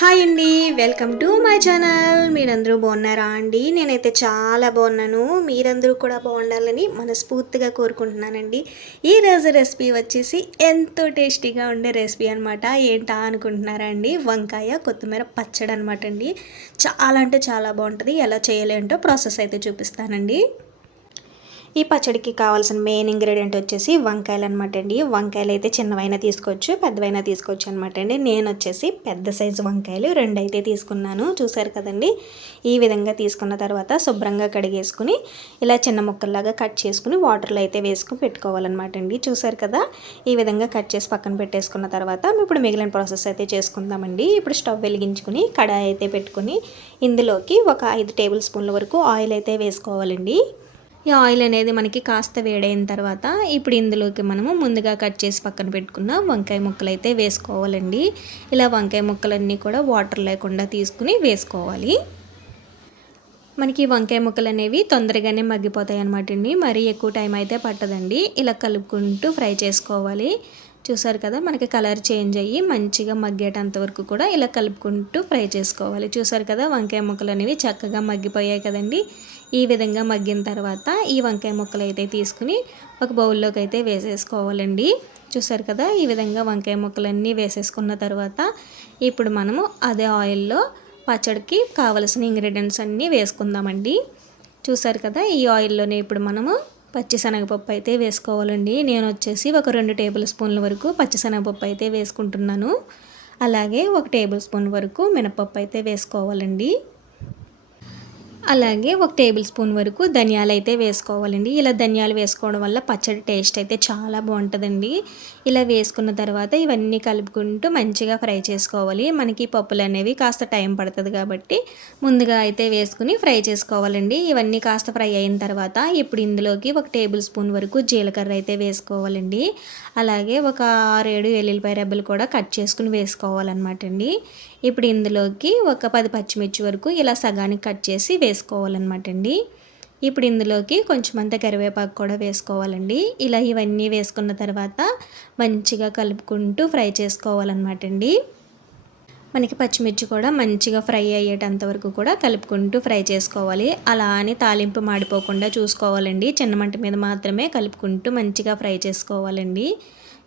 Hi అండి welcome to my channel. మీరందరూ బాగున్నారా అండి? నేనైతే చాలా బాగున్నాను. మీరందరూ కూడా బాగుండాలని మనస్ఫూర్తిగా కోరుకుంటున్నానండి. ఈ రోజు రెసిపీ వచ్చేసి ఎంతో టేస్టీగా ఉండే రెసిపీ అనమాట ఏంటా అనుకుంటున్నారా అండి? వంకాయ కొత్తిమీర పచ్చడి అనమాట అండి. చాలా అంటే చాలా బాగుంటుంది. ఎలా చేయాలేంటో ప్రాసెస్ అయితే చూపిస్తానండి. ఈ పచ్చడికి కావాల్సిన మెయిన్ ఇంగ్రీడియంట్ వచ్చేసి వంకాయలు అనమాట అండి. వంకాయలు అయితే చిన్నవైనా తీసుకోవచ్చు పెద్దవైనా తీసుకోవచ్చు అనమాట అండి. నేను వచ్చేసి పెద్ద సైజు వంకాయలు రెండు అయితే తీసుకున్నాను చూసారు కదండి? ఈ విధంగా తీసుకున్న తర్వాత శుభ్రంగా కడిగేసుకుని ఇలా చిన్న ముక్కల్లాగా కట్ చేసుకుని వాటర్లో అయితే వేసుకుని పెట్టుకోవాలన్నమాట అండి. చూసారు కదా? ఈ విధంగా కట్ చేసి పక్కన పెట్టేసుకున్న తర్వాత ఇప్పుడు మిగిలిన ప్రాసెస్ అయితే చేసుకుందామండి. ఇప్పుడు స్టవ్ వెలిగించుకుని కడాయి అయితే పెట్టుకుని ఇందులోకి ఒక ఐదు టేబుల్ స్పూన్ల వరకు ఆయిల్ అయితే వేసుకోవాలండి. ఈ ఆయిల్ అనేది మనకి కాస్త వేడైన తర్వాత ఇప్పుడు ఇందులోకి మనము ముందుగా కట్ చేసి పక్కన పెట్టుకున్న వంకాయ ముక్కలు అయితే వేసుకోవాలండి. ఇలా వంకాయ ముక్కలన్నీ కూడా వాటర్ లేకుండా తీసుకుని వేసుకోవాలి. మనకి వంకాయ ముక్కలు అనేవి తొందరగానే మగ్గిపోతాయి అనమాట అండి. మరీ ఎక్కువ టైం అయితే పట్టదండి. ఇలా కలుపుకుంటూ ఫ్రై చేసుకోవాలి. చూసారు కదా మనకి కలర్ చేంజ్ అయ్యి మంచిగా మగ్గేటంత వరకు కూడా ఇలా కలుపుకుంటూ ఫ్రై చేసుకోవాలి. చూసారు కదా వంకాయ ముక్కలు అనేవి చక్కగా మగ్గిపోయాయి కదండి. ఈ విధంగా మగ్గిన తర్వాత ఈ వంకాయ ముక్కలు అయితే తీసుకుని ఒక బౌల్లోకి అయితే వేసేసుకోవాలండి. చూసారు కదా ఈ విధంగా వంకాయ ముక్కలన్నీ వేసేసుకున్న తర్వాత ఇప్పుడు మనము అదే ఆయిల్లో పచ్చడికి కావలసిన ఇంగ్రీడియంట్స్ అన్నీ వేసుకుందామండి. చూసారు కదా ఈ ఆయిల్లోనే ఇప్పుడు మనము పచ్చిశనగపప్పు అయితే వేసుకోవాలండి. నేను వచ్చేసి ఒక రెండు టేబుల్ స్పూన్ల వరకు పచ్చిశనగపప్పు అయితే వేసుకుంటున్నాను. అలాగే ఒక టేబుల్ స్పూన్ వరకు మినపప్పు అయితే వేసుకోవాలండి. అలాగే ఒక టేబుల్ స్పూన్ వరకు ధనియాలు అయితే వేసుకోవాలండి. ఇలా ధనియాలు వేసుకోవడం వల్ల పచ్చడి టేస్ట్ అయితే చాలా బాగుంటుందండి. ఇలా వేసుకున్న తర్వాత ఇవన్నీ కలుపుకుంటూ మంచిగా ఫ్రై చేసుకోవాలి. మనకి పప్పులు అనేవి కాస్త టైం పడుతుంది కాబట్టి ముందుగా అయితే వేసుకుని ఫ్రై చేసుకోవాలండి. ఇవన్నీ కాస్త ఫ్రై అయిన తర్వాత ఇప్పుడు ఇందులోకి ఒక టేబుల్ స్పూన్ వరకు జీలకర్ర అయితే వేసుకోవాలండి. అలాగే ఒక ఆరేడు ఎల్లుల్లిపాయ రెబ్బలు కూడా కట్ చేసుకుని వేసుకోవాలన్నమాట అండి ఇప్పుడు ఇందులోకి ఒక పది పచ్చిమిర్చి వరకు ఇలా సగానికి కట్ చేసి వేసుకోవాలన్నమాట అండి ఇప్పుడు ఇందులోకి కొంచెం అంత కరివేపాకు కూడా వేసుకోవాలండి. ఇలా ఇవన్నీ వేసుకున్న తర్వాత మంచిగా కలుపుకుంటూ ఫ్రై చేసుకోవాలన్నమాట అండి మనకి పచ్చిమిర్చి కూడా మంచిగా ఫ్రై అయ్యేటంత వరకు కూడా కలుపుకుంటూ ఫ్రై చేసుకోవాలి. అలా అని తాలింపు మాడిపోకుండా చూసుకోవాలండి. చిన్న మంట మీద మాత్రమే కలుపుకుంటూ మంచిగా ఫ్రై చేసుకోవాలండి.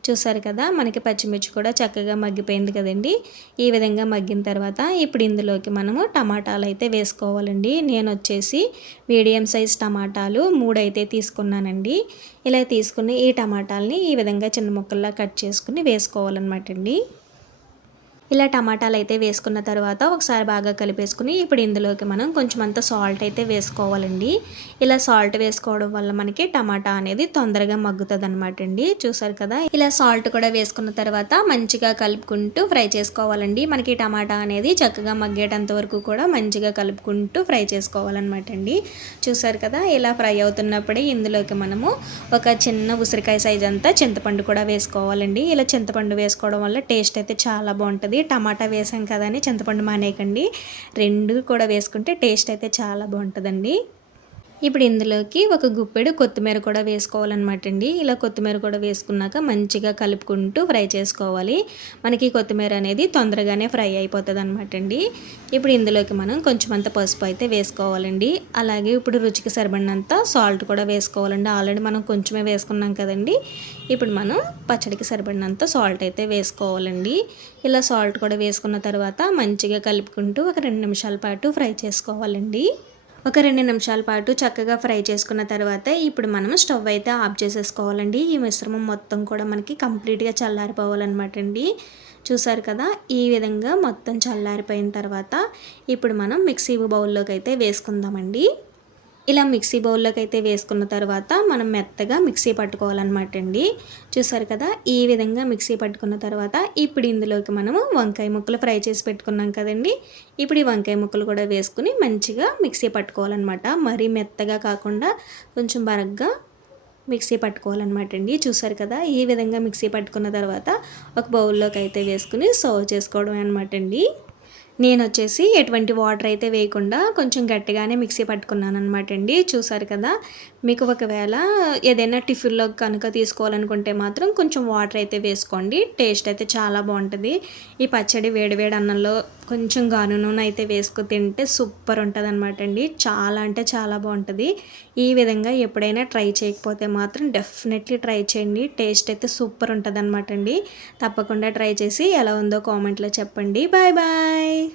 చూసారు కదా మనకి పచ్చిమిర్చి కూడా చక్కగా మగ్గిపోయింది కదండి. ఈ విధంగా మగ్గిన తర్వాత ఇప్పుడు ఇందులోకి మనము టమాటాలు అయితే వేసుకోవాలండి. నేను వచ్చేసి మీడియం సైజ్ టమాటాలు మూడు అయితే తీసుకున్నానండి. ఇలా తీసుకుని ఈ టమాటాలని ఈ విధంగా చిన్న ముక్కల్లా కట్ చేసుకుని వేసుకోవాలన్నమాట అండి. ఇలా టమాటాలు అయితే వేసుకున్న తర్వాత ఒకసారి బాగా కలిపేసుకుని ఇప్పుడు ఇందులోకి మనం కొంచెం అంత సాల్ట్ అయితే వేసుకోవాలండి. ఇలా సాల్ట్ వేసుకోవడం వల్ల మనకి టమాటా అనేది తొందరగా మగ్గుతుంది అనమాట అండి. చూసారు కదా? ఇలా సాల్ట్ కూడా వేసుకున్న తర్వాత మంచిగా కలుపుకుంటూ ఫ్రై చేసుకోవాలండి. మనకి టమాటా అనేది చక్కగా మగ్గేటంత వరకు కూడా మంచిగా కలుపుకుంటూ ఫ్రై చేసుకోవాలన్నమాట అండి. చూసారు కదా? ఇలా ఫ్రై అవుతున్నప్పుడే ఇందులోకి మనము ఒక చిన్న ఉసిరికాయ సైజ్ అంతా చింతపండు కూడా వేసుకోవాలండి. ఇలా చింతపండు వేసుకోవడం వల్ల టేస్ట్ అయితే చాలా బాగుంటుంది. టమాటా వేసాం కదా అని చింతపండు మానేయకండి. రెండు కూడా వేసుకుంటే టేస్ట్ అయితే చాలా బాగుంటుందండి. ఇప్పుడు ఇందులోకి ఒక గుప్పెడు కొత్తిమీర కూడా వేసుకోవాలన్నమాట అండి. ఇలా కొత్తిమీర కూడా వేసుకున్నాక మంచిగా కలుపుకుంటూ ఫ్రై చేసుకోవాలి. మనకి కొత్తిమీర అనేది తొందరగానే ఫ్రై అయిపోతుంది అనమాట అండి. ఇప్పుడు ఇందులోకి మనం కొంచెం అంత పసుపు అయితే వేసుకోవాలండి. అలాగే ఇప్పుడు రుచికి సరిపడినంత సాల్ట్ కూడా వేసుకోవాలండి. ఆల్రెడీ మనం కొంచెమే వేసుకున్నాం కదండి. ఇప్పుడు మనం పచ్చడికి సరిపడినంత సాల్ట్ అయితే వేసుకోవాలండి. ఇలా సాల్ట్ కూడా వేసుకున్న తర్వాత మంచిగా కలుపుకుంటూ ఒక రెండు నిమిషాల పాటు ఫ్రై చేసుకోవాలండి. ఒక రెండు నిమిషాల పాటు చక్కగా ఫ్రై చేసుకున్న తర్వాత ఇప్పుడు మనం స్టవ్ అయితే ఆఫ్ చేసేసుకోవాలండి. ఈ మిశ్రమం మొత్తం కూడా మనకి కంప్లీట్గా చల్లారిపోవాలన్నమాట అండి. చూసారు కదా? ఈ విధంగా మొత్తం చల్లారిపోయిన తర్వాత ఇప్పుడు మనం మిక్సీ బౌల్లోకి అయితే వేసుకుందామండి. ఇలా మిక్సీ బౌల్లోకి అయితే వేసుకున్న తర్వాత మనం మెత్తగా మిక్సీ పట్టుకోవాలన్నమాట అండి. చూసారు కదా? ఈ విధంగా మిక్సీ పట్టుకున్న తర్వాత ఇప్పుడు ఇందులోకి మనము వంకాయ ముక్కలు ఫ్రై చేసి పెట్టుకున్నాం కదండి. ఇప్పుడు ఈ వంకాయ ముక్కలు కూడా వేసుకుని మంచిగా మిక్సీ పట్టుకోవాలన్నమాట. మరీ మెత్తగా కాకుండా కొంచెం బరగ్గా మిక్సీ పట్టుకోవాలన్నమాట అండి. చూసారు కదా? ఈ విధంగా మిక్సీ పట్టుకున్న తర్వాత ఒక బౌల్లోకి అయితే వేసుకుని సర్వ్ చేసుకోవడం అనమాట అండి. నేను వచ్చేసి ఎటువంటి వాటర్ అయితే వేయకుండా కొంచెం గట్టిగానే మిక్సీ పట్టుకున్నాను అనమాట అండి. చూసారు కదా? మీకు ఒకవేళ ఏదైనా టిఫిన్లో కనుక తీసుకోవాలనుకుంటే మాత్రం కొంచెం వాటర్ అయితే వేసుకోండి. టేస్ట్ అయితే చాలా బాగుంటుంది. ఈ పచ్చడి వేడివేడి అన్నంలో కొంచెం గాను నూనె అయితే వేసుకు తింటే సూపర్ ఉంటుంది అనమాట అండి. చాలా అంటే చాలా బాగుంటుంది. ఈ విధంగా ఎప్పుడైనా ట్రై చేయకపోతే మాత్రం డెఫినెట్లీ ట్రై చేయండి. టేస్ట్ అయితే సూపర్ ఉంటుంది అనమాట అండి. తప్పకుండా ట్రై చేసి ఎలా ఉందో కామెంట్లో చెప్పండి. Bye bye!